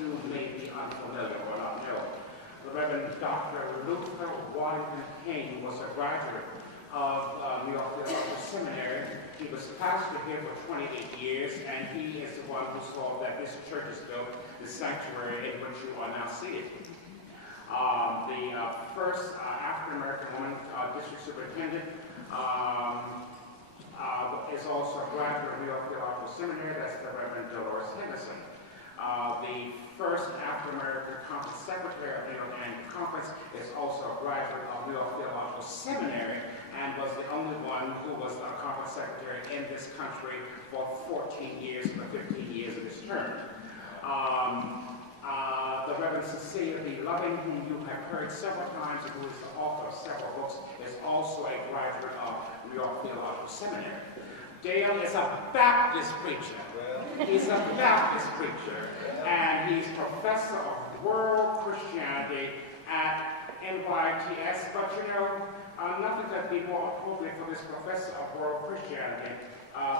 you may be unfamiliar or not know. The Reverend Dr. Luther Waddington King was a graduate of New York Theological Seminary. He was pastor here for 28 years, and he is the one who saw that this church is built, the sanctuary in which you are now seated. The first African-American woman district superintendent is also a graduate of New York Theological Seminary. That's the Reverend Dolores Henderson. The first African-American conference secretary of New York Annual Conference is also a graduate of New York Theological Seminary and was the only one who was a conference secretary in this country for 14 years, for 15 years of his term. The Reverend Cecilia B. Loving, whom you have heard several times and who is the author of several books, is also a graduate of New York Theological Seminary. Dale is a Baptist preacher. He's a Baptist preacher, and he's professor of world Christianity at NYTS. But you know, nothing could be more appropriate for this professor of world Christianity,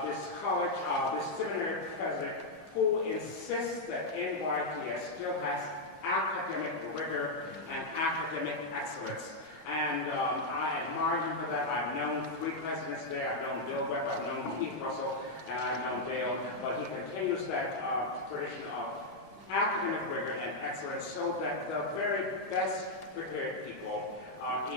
this college, this seminary president, who insists that NYTS still has academic rigor and academic excellence. And I admire him for that. I've known 3 presidents there. I've known Bill Webb, I've known Keith Russell, and I've known Dale. But he continues that tradition of academic rigor and excellence so that the very best prepared people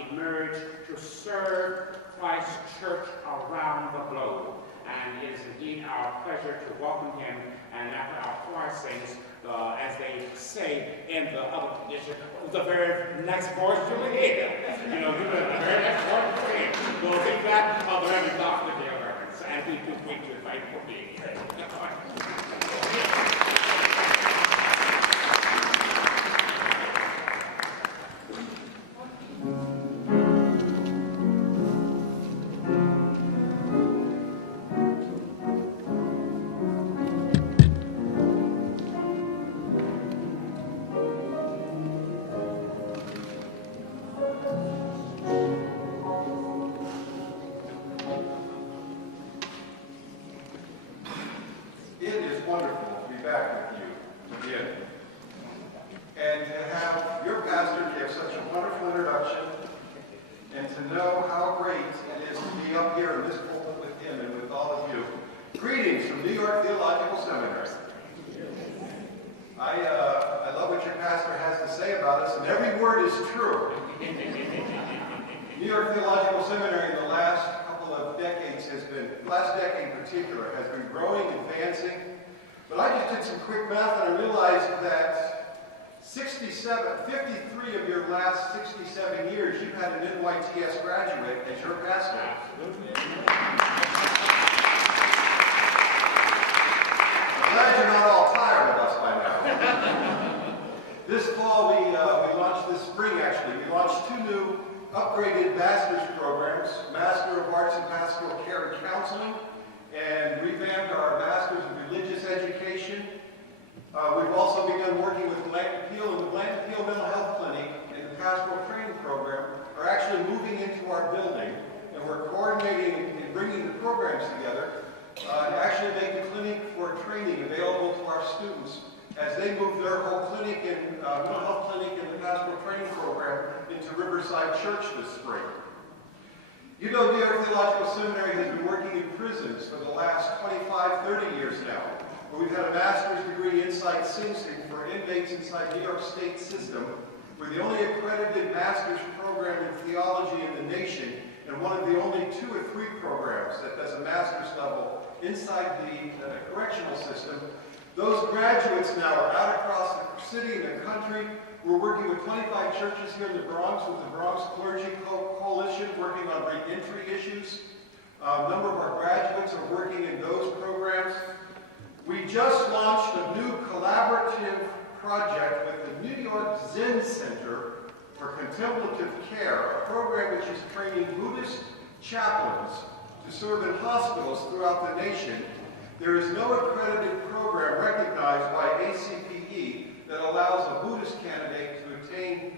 emerge to serve Christ's church around the globe. And it is indeed our pleasure to welcome him. And after our choir sings, as they say in the other tradition, the very next voice you'll hear. You know, the very next voice you'll hear will be that of the Reverend Dr. Dale Irvin. And we do greet you, thank you for being here. You know, New York Theological Seminary has been working in prisons for the last 25, 30 years now, where we've had a master's degree inside Sing Sing for inmates inside New York State system. We're the only accredited master's program in theology in the nation, and one of the only 2 or 3 programs that does a master's level inside the correctional system. Those graduates now are out across the city and the country. We're working with 25 churches here in the Bronx with the Bronx Clergy Coalition, working on reentry issues. A number of our graduates are working in those programs. We just launched a new collaborative project with the New York Zen Center for Contemplative Care, a program which is training Buddhist chaplains to serve in hospitals throughout the nation. There is no accredited program recognized by ACPE that allows a Buddhist candidate to obtain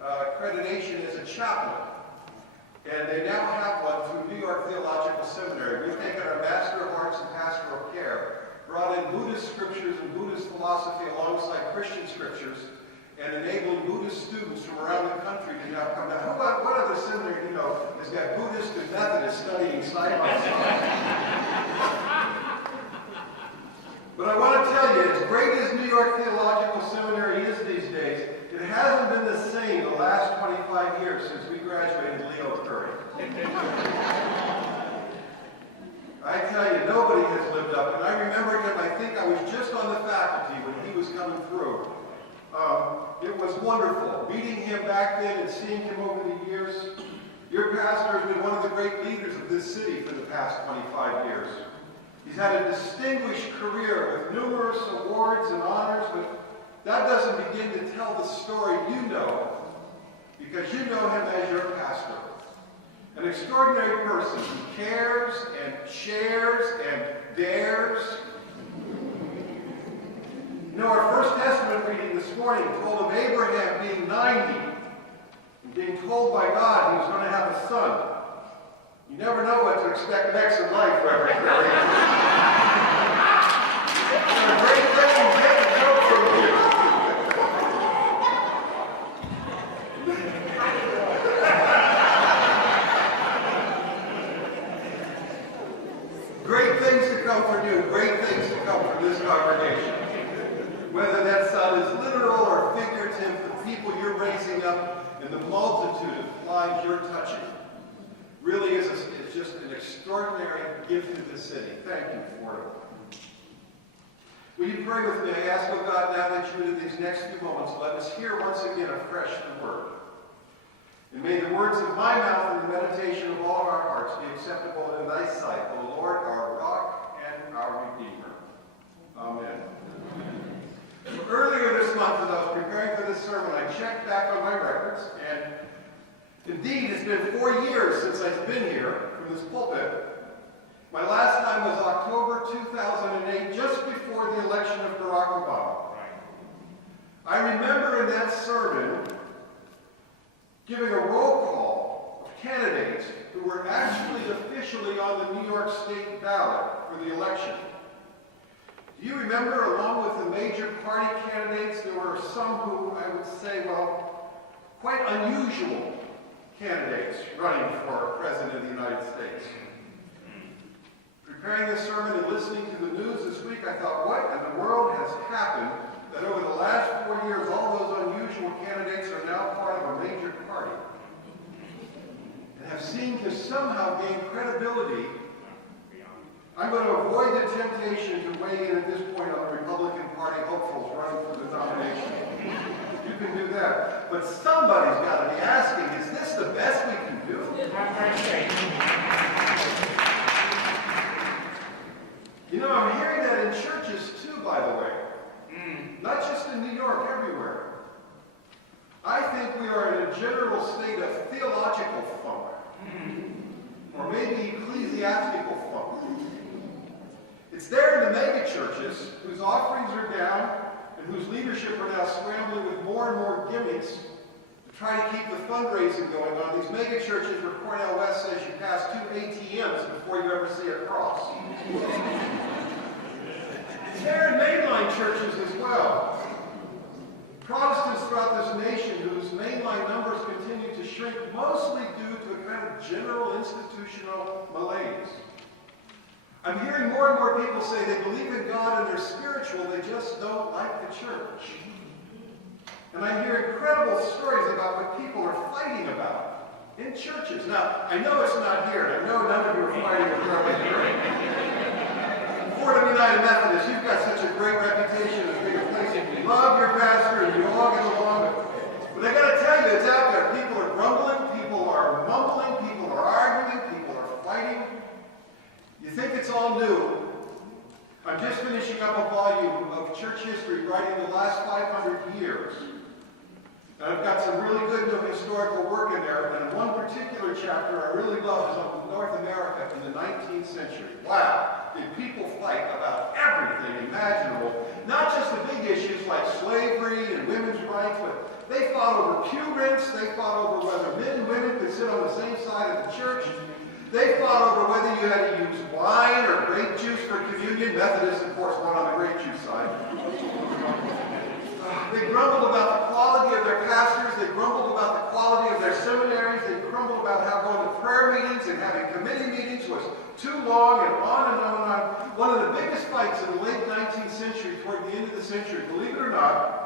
accreditation as a chaplain. And they now have one through New York Theological Seminary. We've taken our Master of Arts in Pastoral Care, brought in Buddhist scriptures and Buddhist philosophy alongside Christian scriptures and enabling Buddhist students from around the country to now come down. What other seminary, has got Buddhist and Methodist studying side by side? But I want to tell you, as great as New York Theological Seminary is these days, it hasn't been the same the last 25 years since we graduated Leo Curry. I tell you, nobody has lived up. And I remember him, I think I was just on the faculty when he was coming through. It was wonderful, meeting him back then and seeing him over the years. Your pastor has been one of the great leaders of this city for the past 25 years. He's had a distinguished career with numerous awards and honors, but that doesn't begin to tell the story you know, because you know him as your pastor. An extraordinary person who cares and shares and dares. Our First Testament reading this morning told of Abraham being 90 and being told by God he was going to have a son. You never know what to expect next in life, Reverend. A great thing take a joke from you. Great things to come from you, great things to come from this congregation. Whether that son is literal or figurative, the people you're raising up and the multitude of lives you're touching really is just an extraordinary gift to the city. Thank you, Fordham. Will you pray with me? I ask, oh God, now that you in these next few moments, let us hear once again afresh the word. And may the words of my mouth and the meditation of all of our hearts be acceptable in thy sight, O Lord, our rock and our Redeemer. Amen. Earlier this month, as I was preparing for this sermon, I checked back on my records, and indeed, it's been 4 years since I've been here from this pulpit. My last time was October 2008, just before the election of Barack Obama. I remember in that sermon giving a roll call of candidates who were actually officially on the New York State ballot for the election. Do you remember, along with the major party candidates, there were some who I would say, quite unusual candidates running for President of the United States. Preparing this sermon and listening to the news this week, I thought, what in the world has happened that over the last 4 years, all those unusual candidates are now part of a major party and have seemed to somehow gain credibility? I'm going to avoid the temptation to weigh in at this point on the Republican Party hopefuls running for the nomination. You can do that. But somebody's got to be asking, is this the best we can do? I'm hearing that in churches too, by the way. Not just in New York, everywhere. I think we are in a general state of theological funk. Or maybe ecclesiastical funk. It's there in the mega churches whose offerings are down and whose leadership are now scrambling with more and more gimmicks to try to keep the fundraising going on. These mega churches where Cornell West says you pass 2 ATMs before you ever see a cross. It's there in mainline churches as well. Protestants throughout this nation whose mainline numbers continue to shrink, mostly due to a kind of general institutional malaise. I'm hearing more and more people say they believe in God and they're spiritual, they just don't like the church. And I hear incredible stories about what people are fighting about in churches. Now, I know it's not here, and I know none of you are fighting over here. Fordham United Methodist, you've got such a great reputation as being a place you love your pastor and you all get along. But I got to tell you, it's out there. People are grumbling, people are mumbling, people are arguing, people are fighting. You think it's all new. I'm just finishing up a volume of church history writing the last 500 years. And I've got some really good new historical work in there. And one particular chapter I really love is on North America in the 19th century. Wow. Did people fight about everything imaginable. Not just the big issues like slavery and women's rights, but they fought over pew rents. They fought over whether men and women could sit on the same side of the church. They fought over whether you had to use wine or grape juice for communion. Methodists, of course, won on the grape juice side. grumbled about the quality of their pastors. They grumbled about the quality of their seminaries. They grumbled about how going to prayer meetings and having committee meetings was too long, and on and on and on. One of the biggest fights in the late 19th century, toward the end of the century, believe it or not,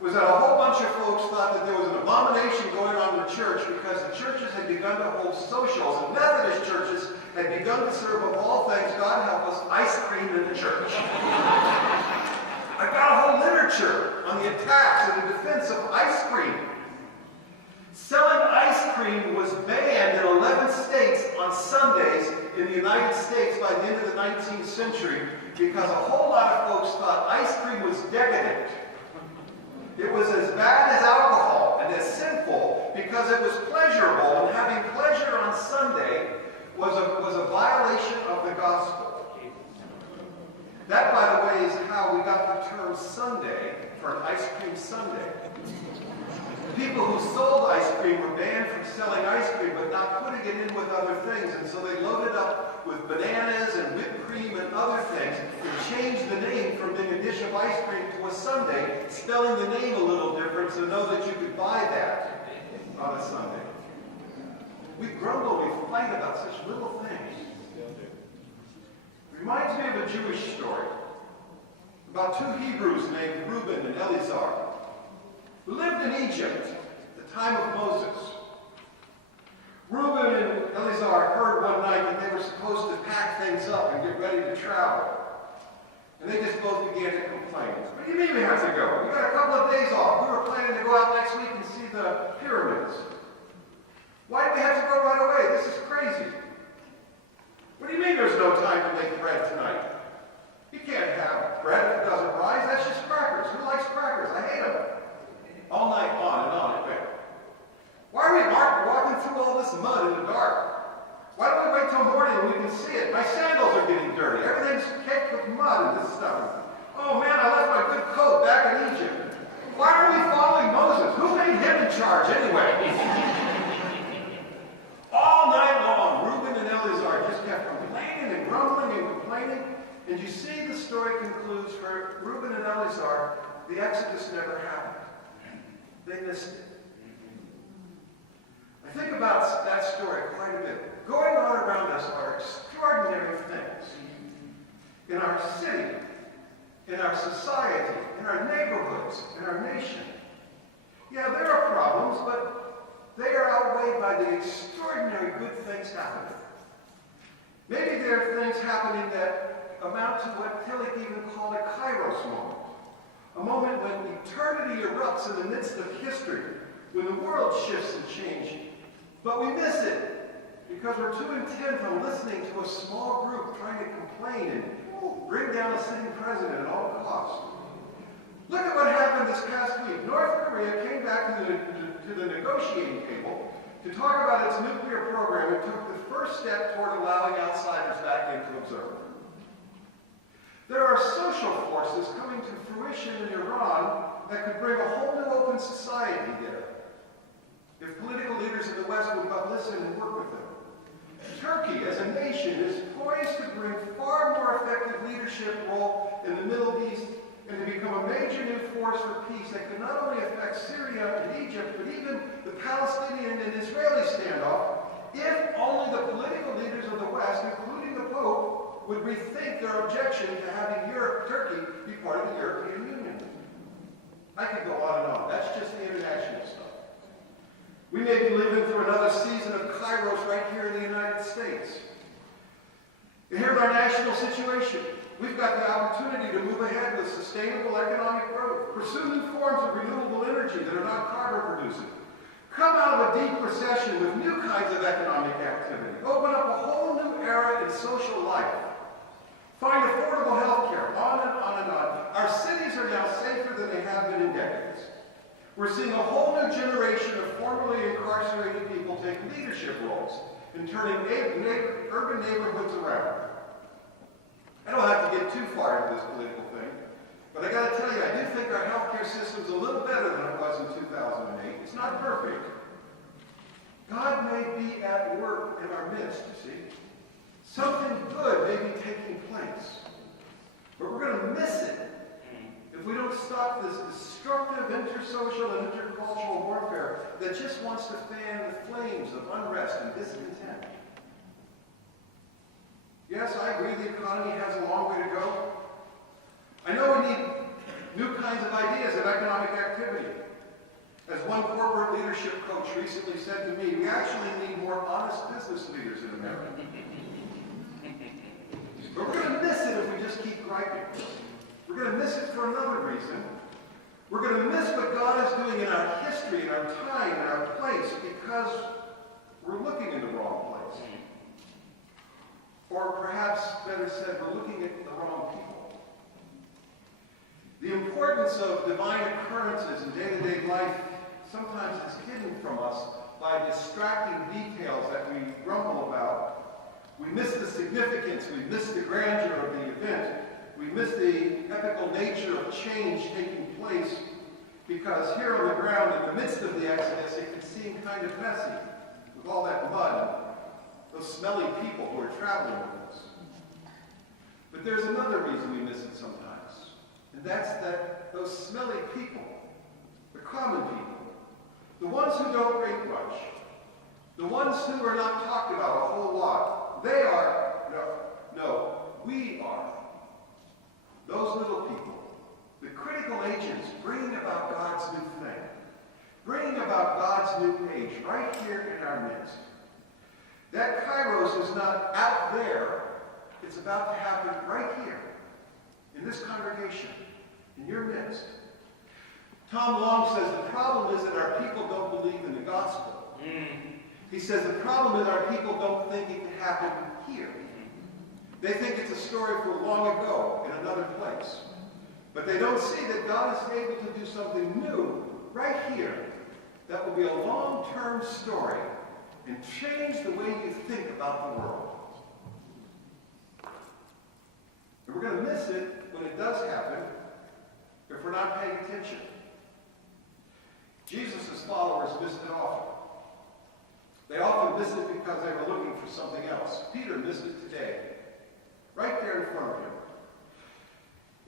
was that a whole bunch of folks thought that there was an abomination going on in the church because the churches had begun to hold socials, and Methodist churches had begun to serve, of all things, God help us, ice cream in the church. I've got a whole literature on the attacks and the defense of ice cream. Selling ice cream was banned in 11 states on Sundays in the United States by the end of the 19th century because a whole lot of folks thought ice cream was decadent. It was as bad as alcohol and as sinful because it was pleasurable, and having pleasure on Sunday was a violation of the gospel. That, by the way, is how we got the term Sunday for an ice cream sundae. People who sold ice cream were banned from selling ice cream, but not putting it in with other things, and so they loaded up with bananas and whipped cream and other things and changed the name from being a dish of ice cream to a sundae, spelling the name a little different so know that you could buy that on a Sunday. We grumble, we fight about such little things. It reminds me of a Jewish story about two Hebrews named Reuben and Eleazar who lived in Egypt at the time of Moses. Reuben and Eleazar heard one night that they were supposed to pack things up and get ready to travel. And they just both began to complain. What do you mean we have to go? We got a couple of days off. We were planning to go out next week and see the pyramids. Why do we have to go right away? This is crazy. What do you mean there's no time to make bread tonight? You can't have bread if it doesn't rise. That's just crackers. Who likes crackers? I hate them. All night on it went. Why are we walking through all this mud in the dark? Why don't we wait till morning when we can see it? My sandals are getting dirty. Everything's caked with mud and this stuff. Oh man, I left my good coat back in Egypt. Why are we following Moses? Who made him in charge anyway? All night long, Reuben and Eleazar just kept complaining and grumbling and complaining. And you see the story concludes for Reuben and Eleazar, the Exodus never happened. They missed it. I think about that story quite a bit. Going on around us are extraordinary things. In our city, in our society, in our neighborhoods, in our nation. Yeah, there are problems, but they are outweighed by the extraordinary good things happening. Maybe there are things happening that amount to what Tillich even called a kairos moment. A moment when eternity erupts in the midst of history, when the world shifts and changes. But we miss it because we're too intent on listening to a small group trying to complain and bring down a sitting president at all costs. Look at what happened this past week. North Korea came back to the negotiating table to talk about its nuclear program and took the first step toward allowing outsiders back in to observe. There are social forces coming to fruition in Iran that could bring a whole new open society there, if political leaders in the West would but listen and work with them. Turkey, as a nation, is poised to bring far more effective leadership role in the Middle East and to become a major new force for peace that can not only affect Syria and Egypt, but even the Palestinian and Israeli standoff, if only the political leaders of the West, including the Pope, would rethink their objection to having Turkey be part of the European Union. I could go on and on. That's just the international stuff. We may be living through another season of kairos right here in the United States. And here's our national situation. We've got the opportunity to move ahead with sustainable economic growth, pursue new forms of renewable energy that are not carbon producing, come out of a deep recession with new kinds of economic activity, open up a whole new era in social life, find affordable health care, on and on and on. Our cities are now safer than they have been in decades. We're seeing a whole new generation of formerly incarcerated people take leadership roles in turning urban neighborhoods around. I don't have to get too far into this political thing, but I got to tell you, I do think our healthcare system's a little better than it was in 2008. It's not perfect. God may be at work in our midst, you see. Something good may be taking place, but we're going to miss it if we don't stop this destructive intersocial and intercultural warfare that just wants to fan the flames of unrest and discontent. Yes, I agree the economy has a long way to go. I know we need new kinds of ideas of economic activity. As one corporate leadership coach recently said to me, we actually need more honest business leaders in America. But we're going to miss it if we just keep griping. We're going to miss it for another reason. We're going to miss what God is doing in our history, in our time, in our place, because we're looking in the wrong place. Or perhaps, better said, we're looking at the wrong people. The importance of divine occurrences in day-to-day life sometimes is hidden from us by distracting details that we grumble about. We miss the significance, we miss the grandeur of the event, we miss the epical nature of change taking place, because here on the ground, in the midst of the Exodus, it can seem kind of messy, with all that mud, those smelly people who are traveling with us. But there's another reason we miss it sometimes, and that's that those smelly people, the common people, the ones who don't rate much, the ones who are not talked about a whole lot, they are, we are. Those little people, the critical agents bringing about God's new thing, bringing about God's new age right here in our midst. That kairos is not out there, it's about to happen right here, in this congregation, in your midst. Tom Long says the problem is that our people don't believe in the gospel. He says the problem is our people don't think it can happen here. They think it's a story from long ago in another place. But they don't see that God is able to do something new right here that will be a long-term story and change the way you think about the world. And we're going to miss it when it does happen if we're not paying attention. Jesus' followers missed it often. They often missed it because they were looking for something else. Peter missed it today, right there in front of him.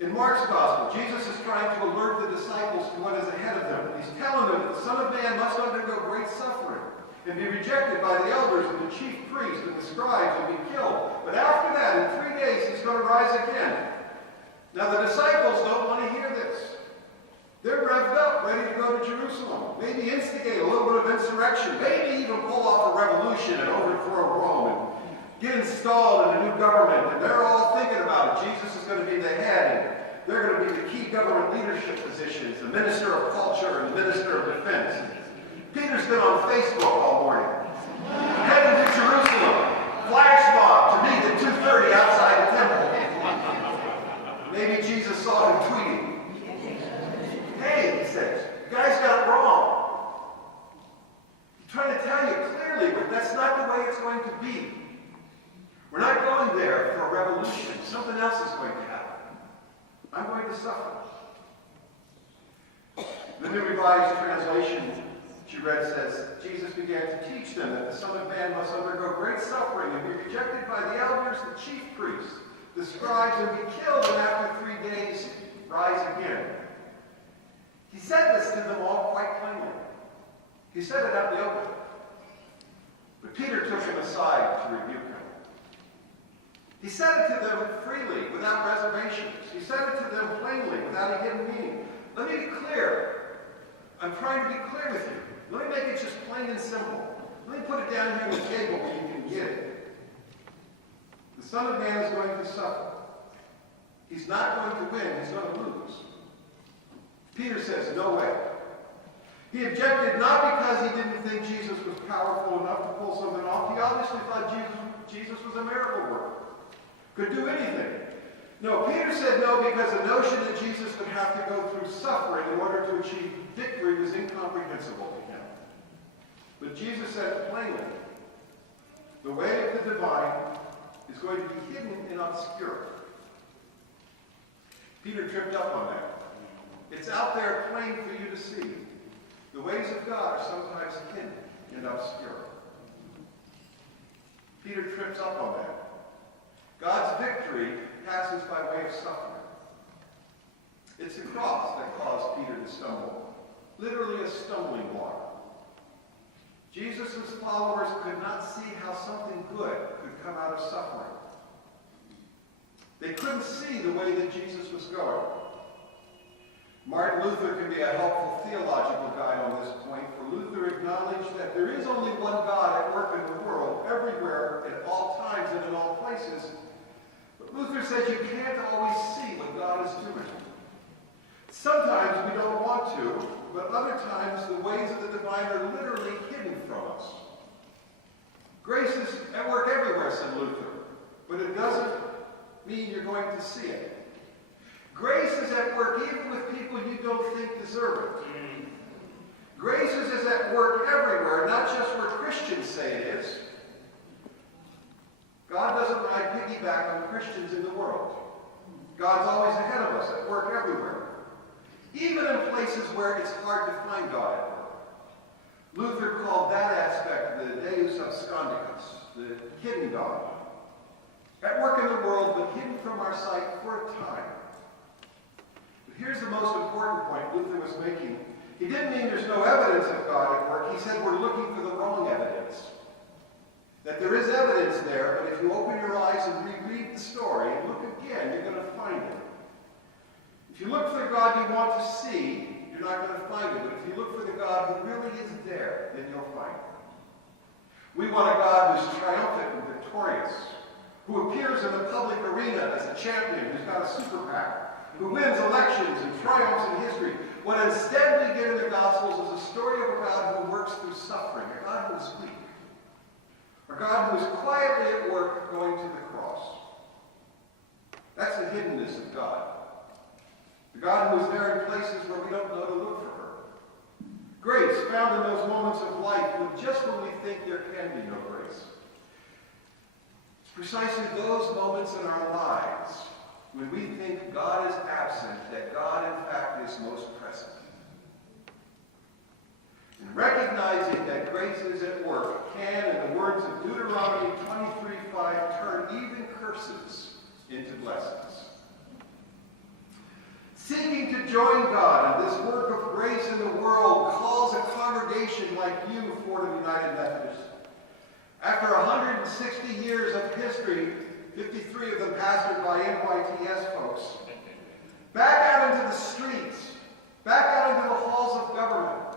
In Mark's Gospel, Jesus is trying to alert the disciples to what is ahead of them. He's telling them that the Son of Man must undergo great suffering and be rejected by the elders and the chief priests and the scribes and be killed. But after that, in 3 days, he's going to rise again. Now, the disciples don't want to hear this. They're revved up, ready to go to Jerusalem, maybe instigate a little bit of insurrection, maybe even pull off a revolution and overthrow Rome and get installed in a new government. And they're all thinking about it. Jesus is going to be the head, and they're going to be the key government leadership positions, the minister of culture and the minister of defense. Peter's been on Facebook all morning, heading to Jerusalem, flash mob to meet at 2:30 outside the temple. Maybe Jesus saw him tweeting. Hey, he says, you guys got it wrong. I'm trying to tell you clearly, but that's not the way it's going to be. We're not going there for a revolution. Something else is going to happen. I'm going to suffer. The New Revised Translation she read says, Jesus began to teach them that the Son of Man must undergo great suffering and be rejected by the elders, the chief priests, the scribes, and be killed, and after 3 days rise again. He said this to them all quite plainly. He said it out in the open. But Peter took him aside to rebuke him. He said it to them freely, without reservations. He said it to them plainly, without a hidden meaning. Let me be clear. I'm trying to be clear with you. Let me make it just plain and simple. Let me put it down here on the table where you can get it. The Son of Man is going to suffer. He's not going to win. He's going to lose. Peter says, no way. He objected not because he didn't think Jesus was powerful enough to pull something off. He obviously thought Jesus was a miracle worker. Could do anything. No, Peter said no because the notion that Jesus would have to go through suffering in order to achieve victory was incomprehensible to him. But Jesus said plainly, the way of the divine is going to be hidden in obscurity. Peter tripped up on that. It's out there plain for you to see. The ways of God are sometimes hidden and obscure. Peter trips up on that. God's victory passes by way of suffering. It's the cross that caused Peter to stumble, literally a stumbling block. Jesus' followers could not see how something good could come out of suffering. They couldn't see the way that Jesus was going. Martin Luther can be a helpful theological guide on this point, for Luther acknowledged that there is only one God at work in the world, everywhere, at all times, and in all places. But Luther says you can't always see what God is doing. Sometimes we don't want to, but other times the ways of the divine are literally hidden from us. Grace is at work everywhere, said Luther, but it doesn't mean you're going to see it. Grace is at work even with people you don't think deserve it. Grace is at work everywhere, not just where Christians say it is. God doesn't ride piggyback on Christians in the world. God's always ahead of us, at work everywhere. Even in places where it's hard to find God at work. Luther called that aspect the Deus abscondicus, the hidden God. At work in the world, but hidden from our sight for a time. But here's the most important point Luther was making. He didn't mean there's no evidence of God at work. He said we're looking for the wrong evidence. That there is evidence there, but if you open your eyes and reread the story and look again, you're going to find it. If you look for the God you want to see, you're not going to find it. But if you look for the God who really is there, then you'll find it. We want a God who's triumphant and victorious, who appears in the public arena as a champion, who's got a super PAC, who wins elections and triumphs in history. What instead we get in the Gospels is a story of a God who works through suffering, a God who is weak, a God who is quietly at work going to the cross. That's the hiddenness of God. The God who is there in places where we don't know to look for her. Grace found in those moments of life when just when we think there can be no grace. It's precisely those moments in our lives when we think God is absent, that God in fact is most present. And recognizing that grace is at work can, in the words of Deuteronomy 23:5, turn even curses into blessings. Seeking to join God in this work of grace in the world calls a congregation like you, Fordham United Methodist. After 160 years of history, 53 of them pastored by NYTS folks, back out into the streets, back out into the halls of government,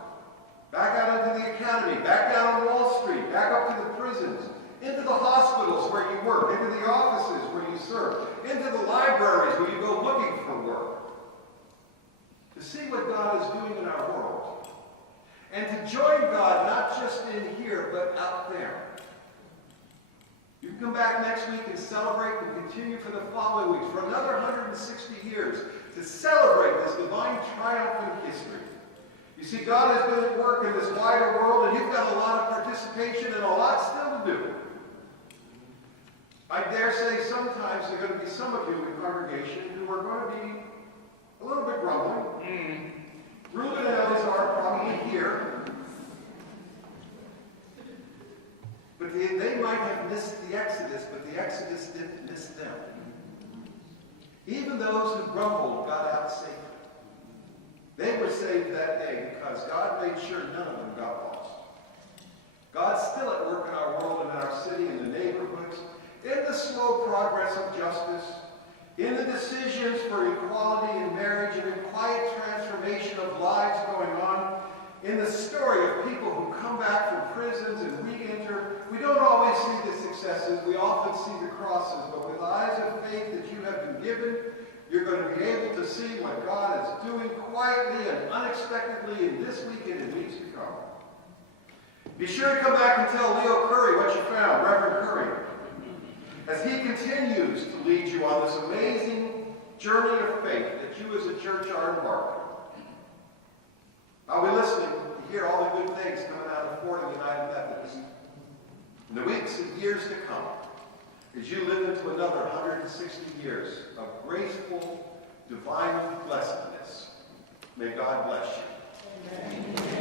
back out into the academy, back down on Wall Street, back up to the prisons, into the hospitals where you work, into the offices where you serve, into the libraries where you go looking for work. To see what God is doing in our world. And to join God not just in here, but out there. You can come back next week and celebrate and continue for the following weeks, for another 160 years, to celebrate this divine triumph in history. You see, God has been at work in this wider world, and you've got a lot of participation and a lot still to do. I dare say sometimes there are going to be some of you in the congregation who are going to be a little bit grumbling. Reuben and others are probably here. But they might have missed the Exodus, but the Exodus didn't miss them. Even those who grumbled got out safely. They were saved that day because God made sure none of them got lost. God's still at work in our world and in our city, in the neighborhoods, in the slow progress of justice, in the decisions for equality in marriage, and in quiet transformation of lives going on, in the story of people who come back from prisons and re-enter. We don't always see the successes. We often see the crosses. But with eyes of faith that you have been given, you're going to be able to see what God is doing quietly and unexpectedly in this week and in weeks to come. Be sure to come back and tell Leo Curry what you found, Reverend Curry, as he continues to lead you on this amazing journey of faith that you as a church are embarking. I'll be listening to hear all the good things coming out of Fordham United Methodist in the weeks and years to come as you live into another 160 years of graceful, divine blessedness. May God bless you. Amen.